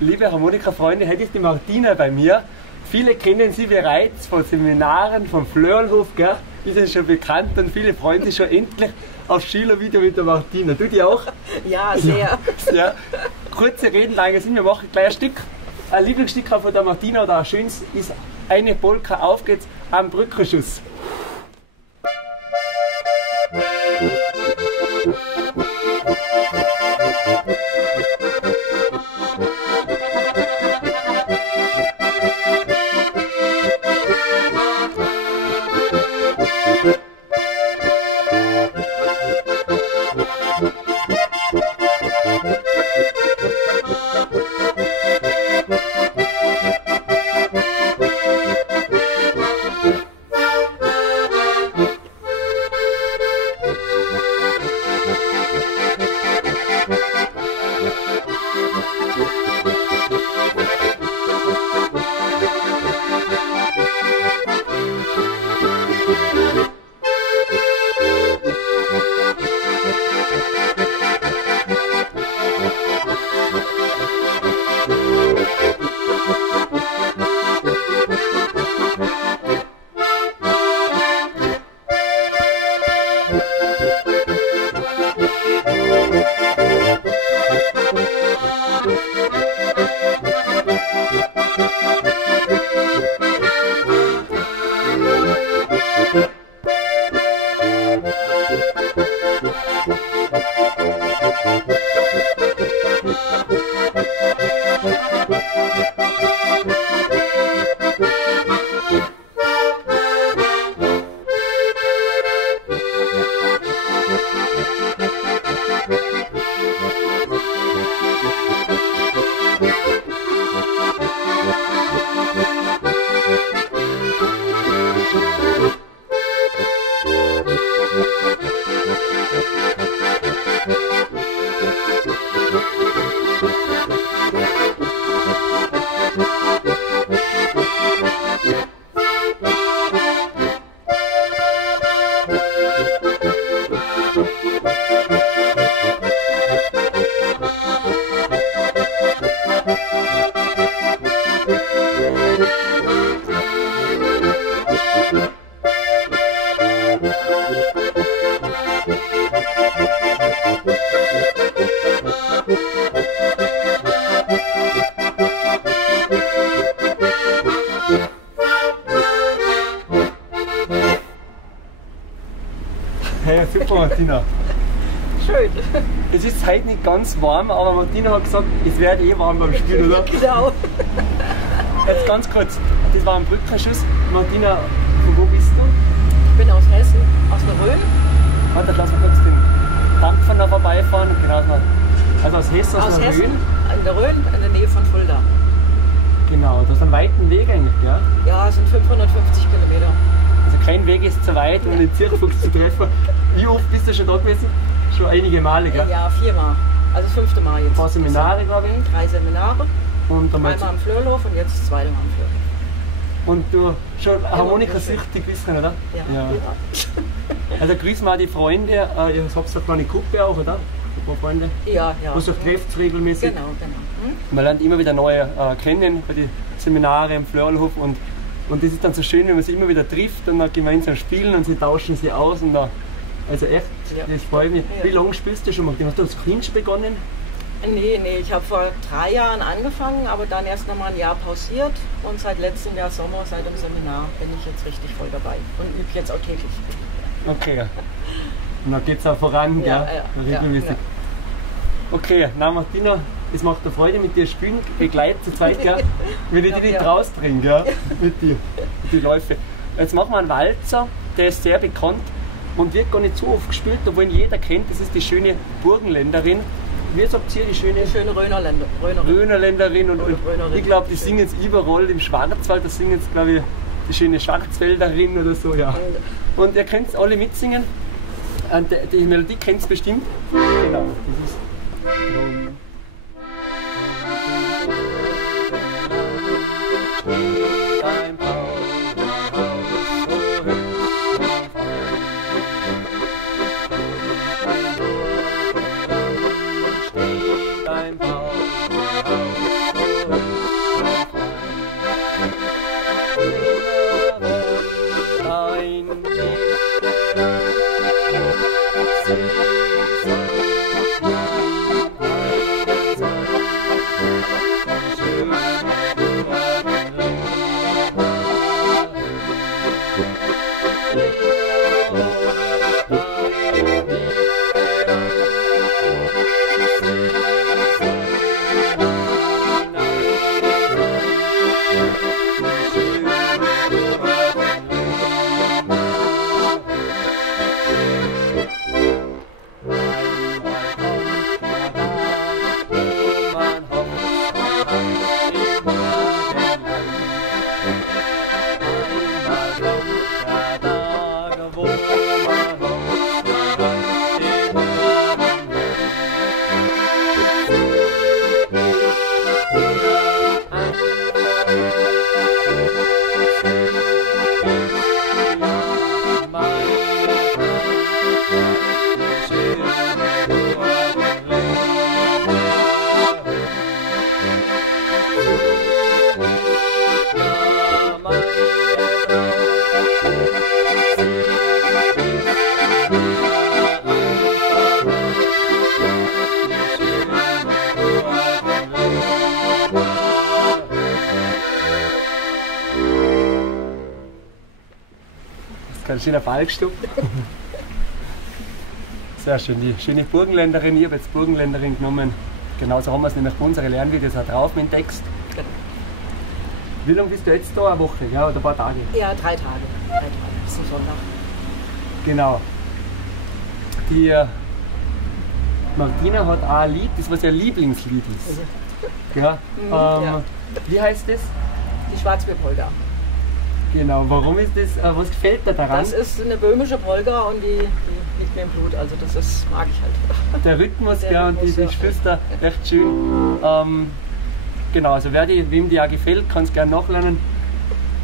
Liebe Harmonika-Freunde, heute ist die Martina bei mir. Viele kennen sie bereits von Seminaren, vom Flörlhof, gell? Ist es schon bekannt und viele freuen sich schon endlich auf Schülervideo mit der Martina. Du die auch? Ja, sehr. Ja. Kurze Reden, lange Sinn, wir machen gleich ein Stück. Ein Lieblingsstück von der Martina oder ein schönes ist eine Polka, auf geht's, am Brückenschuss. Hey, super Martina. Schön. Es ist heute nicht ganz warm, aber Martina hat gesagt, es wird eh warm beim Spiel, oder? Genau. Jetzt ganz kurz, das war ein Brückenschuss. Martina, von wo bist du? Ich bin aus Hessen, aus der Rhön. Warte, lass mal kurz den Dampfer noch vorbeifahren. Genau, also aus Hessen, aus der Hessen, Rhön. in der Rhön, in der Nähe von Fulda. Genau, das ist ein weiten Weg eigentlich, ja? Ja, es sind 550 Kilometer. Also kein Weg ist zu weit, um den Zirkelfuchs zu treffen. Wie oft bist du schon da gewesen? Schon einige Male, gell? Ja, 4-mal. Also das 5. Mal jetzt. Ein paar Seminare, glaube ich. 3 Seminare. Und Einmal am Flörlhof und jetzt das 2. Mal am Flörlhof. Und du schon harmonikasüchtig bist, oder? Ja. Also grüß mal die Freunde, ihr habt so eine kleine Gruppe auch, oder? Ein paar Freunde. Ja. Was auch trefft regelmäßig. Genau. Man lernt immer wieder neue kennen bei den Seminare im Flörlhof und das ist dann so schön, wenn man sich immer wieder trifft und dann gemeinsam spielen und sie tauschen sie aus und da, also echt, ich freue mich. Ja. Wie lange spielst du schon mal? Hast du als Kind begonnen? Nee, ich habe vor 3 Jahren angefangen, aber dann erst noch mal ein Jahr pausiert und seit letztem Jahr Sommer, seit dem Seminar, bin ich jetzt richtig voll dabei und übe jetzt auch täglich. Okay, und dann geht es auch voran, Ja, regelmäßig. ja. Okay, na Martina, es macht mir Freude mit dir spielen, ich gleite zu zweit, gell? Wenn ich dich nicht rausbringe, gell? Mit dir, mit den Läufen. Jetzt machen wir einen Walzer, der ist sehr bekannt und wird gar nicht so oft gespielt, obwohl ihn jeder kennt, das ist die schöne Burgenländerin. Wie sagt ihr, die schöne Rhönerländerin und ich glaube, die singen es überall im Schwarzwald, da singen es, glaube ich, die schöne Schwarzwälderin oder so, ja. Und ihr könnt alle mitsingen, und die Melodie kennt ihr bestimmt. Genau, das ist ein schöner Balgstuck. Sehr schön, die schöne Burgenländerin. Ich habe jetzt Burgenländerin genommen. Genauso haben wir es nämlich bei unseren Lernvideos auch drauf mit dem Text. Genau. Wie lange bist du jetzt da? Eine Woche, ja, oder ein paar Tage? Ja, 3 Tage. 3 Tage bis zum Sonntag. Genau. Die Martina hat auch ein Lied, das was ihr Lieblingslied ist. Ja, ja. Wie heißt das? Die Schwarzbierpolka. Genau, warum ist das, was gefällt dir daran? Das ist eine böhmische Polka und die liegt mir im Blut, also das mag ich halt. Der Rhythmus, Der ja, Rhythmus, und die ja. spürst du recht schön. Genau, also wem die auch gefällt, kann es gerne nachlernen.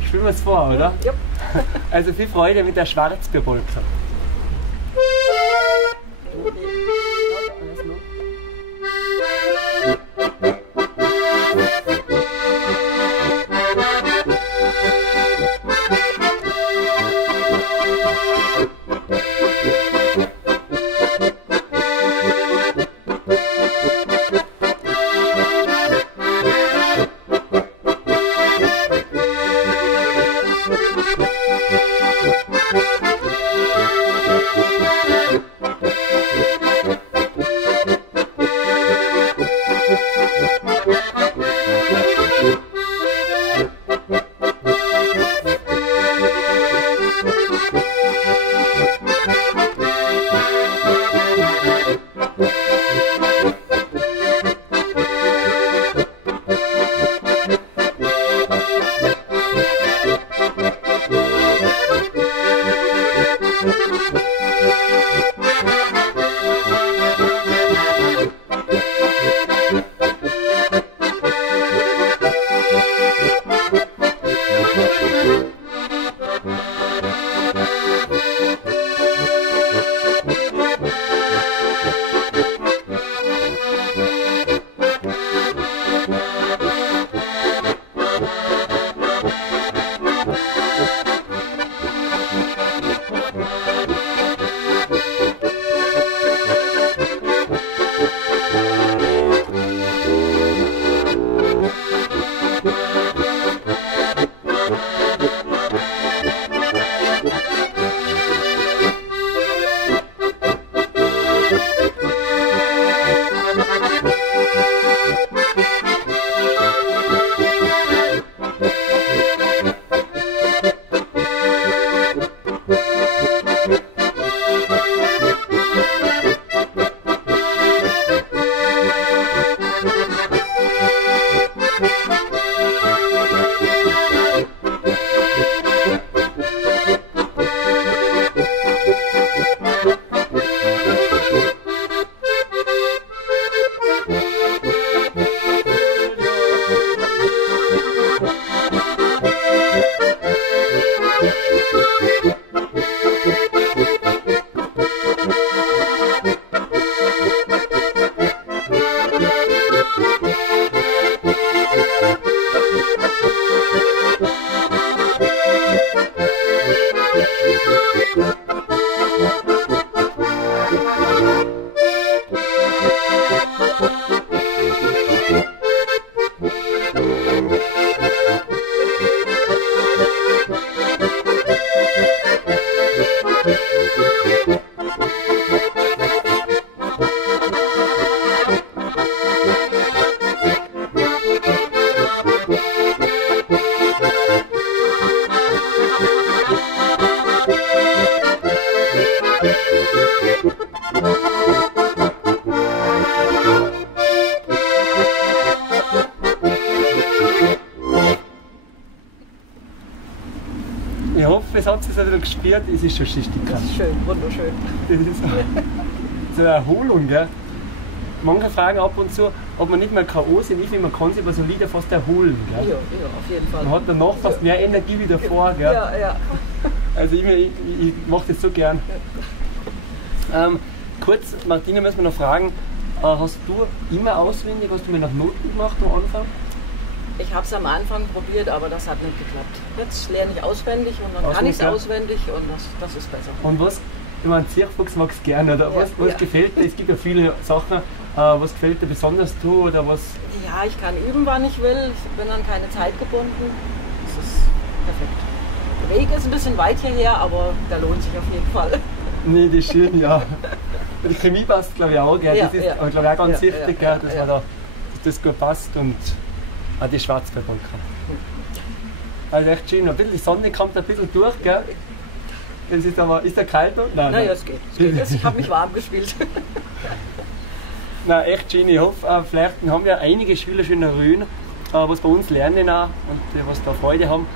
Spielen wir es vor, oder? Ja. Also viel Freude mit der Schwarzbierpolka. Ich hoffe, es hat sich ein bisschen gespürt, es ist schon schichtig. Das ist schön, wunderschön. Das ist so eine Erholung, gell? Manche fragen ab und zu, ob man nicht mehr K.O. sind. Ich finde, man kann sich aber so Lieder fast erholen. Gell? Ja, auf jeden Fall. Man hat danach fast mehr Energie wie davor. Gell? Ja. Also ich mache das so gern. Kurz, Martina, müssen wir noch fragen, hast du immer auswendig, hast du mir nach Noten gemacht am Anfang? Ich habe es am Anfang probiert, aber das hat nicht geklappt. Jetzt lerne ich auswendig und dann kann ich es auswendig und das ist besser. Und was, ich meine, Zierfuchs magst du gerne, oder? Was gefällt dir? Es gibt ja viele Sachen, was gefällt dir besonders du oder was? Ja, ich kann üben, wann ich will. Ich bin an keine Zeit gebunden. Das ist perfekt. Weg ist ein bisschen weit hierher, aber der lohnt sich auf jeden Fall. Nee, das ist schön, ja. Die Chemie passt, glaube ich, auch. Gell? Ja, Das ist, ja. glaube ich, auch ganz wichtig, ja, dass, ja. dass das gut passt und auch die Schwarzwaldwolke. Also echt schön. Ein bisschen die Sonne kommt ein bisschen durch, gell? Es ist aber, ist der kalt noch? Nein, Naja, es geht. Ich habe mich warm gespielt. Nein, echt schön. Ich hoffe, vielleicht haben wir einige Schüler schon in der Rhön, was bei uns lernen auch und was da Freude haben.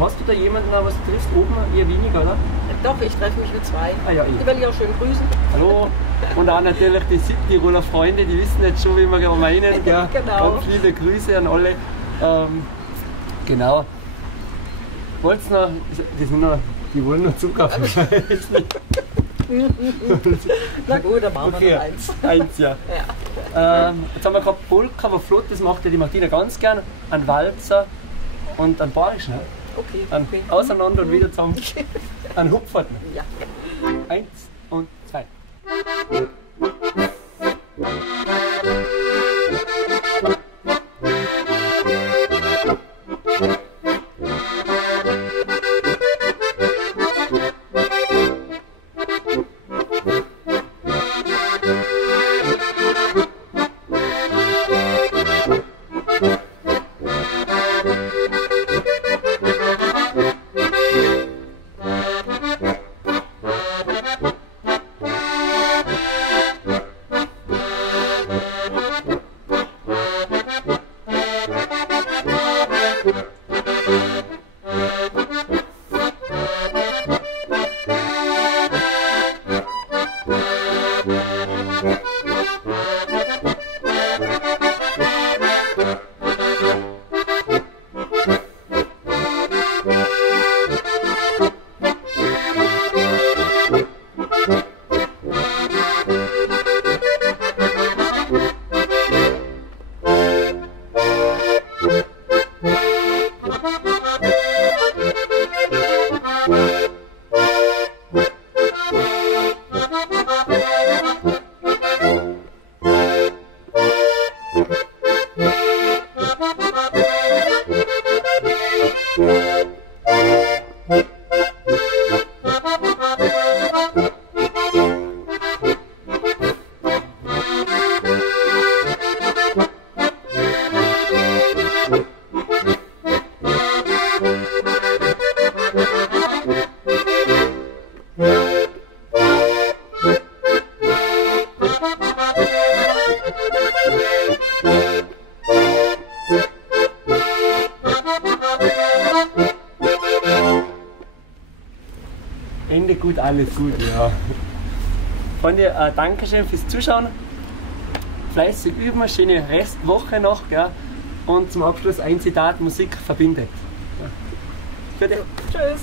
Hast du da jemanden, was du triffst? Oben eher weniger, oder? Doch, ich treffe mich mit zwei. Ah, ja, Die will ich auch schön grüßen. Hallo. Und auch natürlich die Südtiroler Freunde, die wissen jetzt schon, wie wir genau meinen. Gell? Genau. Ganz liebe Grüße an alle. Genau. Wollt's noch, die sind noch, die wollen noch zukaufen. Na gut, dann machen wir Okay, noch eins. eins, ja. Ja. Jetzt haben wir gehabt Polka, aber flott, das macht ja die Martina ganz gern. Ein Walzer und ein Bayerischen. Okay, Ein okay. Auseinander und wieder zusammen. Ein Hupfert. Ja. 1 und 2. Ende gut, alles gut, ja. Freunde, Dankeschön fürs Zuschauen. Fleißig üben, schöne Restwoche noch, gell? Und zum Abschluss ein Zitat: Musik verbindet. Ja. Bitte. Tschüss.